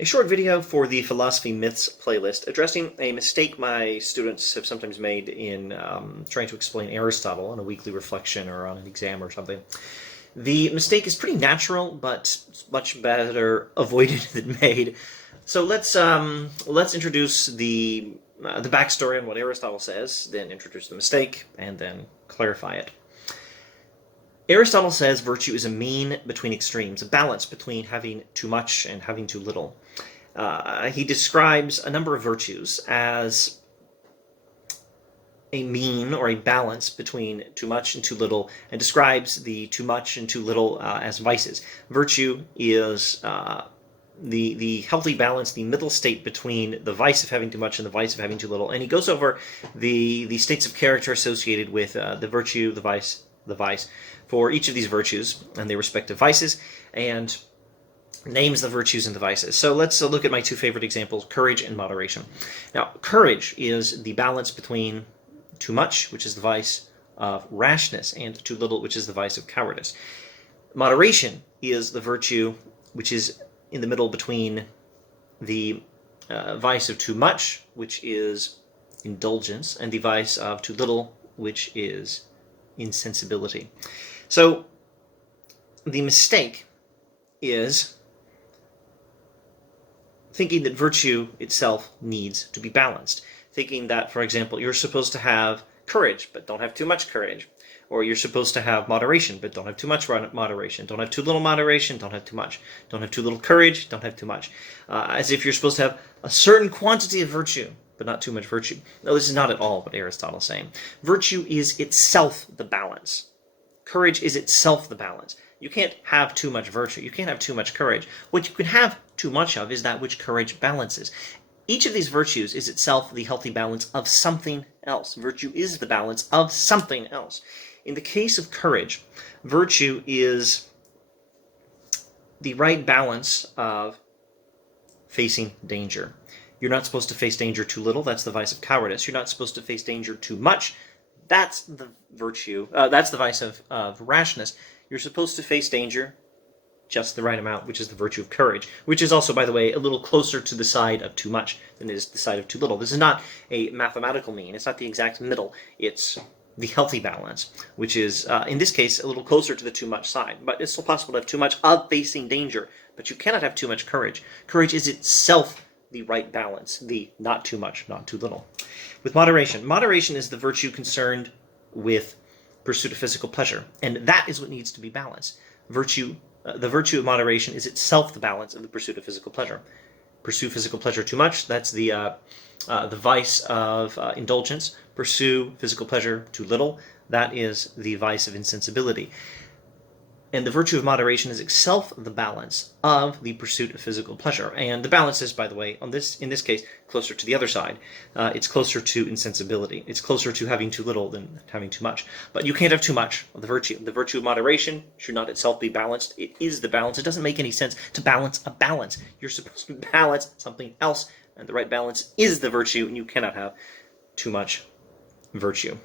A short video for the Philosophy Myths playlist addressing a mistake my students have sometimes made in trying to explain Aristotle on a weekly reflection or on an exam or something. The mistake is pretty natural, but much better avoided than made. So let's introduce the backstory on what Aristotle says, then introduce the mistake, and then clarify it. Aristotle says virtue is a mean between extremes, a balance between having too much and having too little. He describes a number of virtues as a mean or a balance between too much and too little, and describes the too much and too little as vices. Virtue is the healthy balance, the middle state between the vice of having too much and the vice of having too little. And he goes over the states of character associated with the virtue, the vice, for each of these virtues and their respective vices, and names the virtues and the vices. So let's look at my two favorite examples, courage and moderation. Now, courage is the balance between too much, which is the vice of rashness, and too little, which is the vice of cowardice. Moderation is the virtue which is in the middle between the vice of too much, which is indulgence, and the vice of too little, which is insensibility. So the mistake is thinking that virtue itself needs to be balanced. Thinking that, for example, you're supposed to have courage, but don't have too much courage. Or you're supposed to have moderation, but don't have too much moderation. Don't have too little moderation, don't have too much. Don't have too little courage, don't have too much. As if you're supposed to have a certain quantity of virtue, but not too much virtue. No, this is not at all what Aristotle is saying. Virtue is itself the balance. Courage is itself the balance. You can't have too much virtue. You can't have too much courage. What you can have too much of is that which courage balances. Each of these virtues is itself the healthy balance of something else. Virtue is the balance of something else. In the case of courage, virtue is the right balance of facing danger. You're not supposed to face danger too little. That's the vice of cowardice. You're not supposed to face danger too much. That's the virtue. That's the vice of rashness. You're supposed to face danger just the right amount, which is the virtue of courage, which is also, by the way, a little closer to the side of too much than it is the side of too little. This is not a mathematical mean. It's not the exact middle. It's the healthy balance, which is, in this case, a little closer to the too much side. But it's still possible to have too much of facing danger, but you cannot have too much courage. Courage is itself the right balance, the not too much, not too little. With moderation, moderation is the virtue concerned with pursuit of physical pleasure, and that is what needs to be balanced. The virtue of moderation is itself the balance of the pursuit of physical pleasure. Pursue physical pleasure too much, that's the vice of indulgence. Pursue physical pleasure too little, that is the vice of insensibility. And the virtue of moderation is itself the balance of the pursuit of physical pleasure. And the balance is, by the way, in this case, closer to the other side. It's closer to insensibility. It's closer to having too little than having too much. But you can't have too much of the virtue. The virtue of moderation should not itself be balanced. It is the balance. It doesn't make any sense to balance a balance. You're supposed to balance something else, and the right balance is the virtue, and you cannot have too much virtue.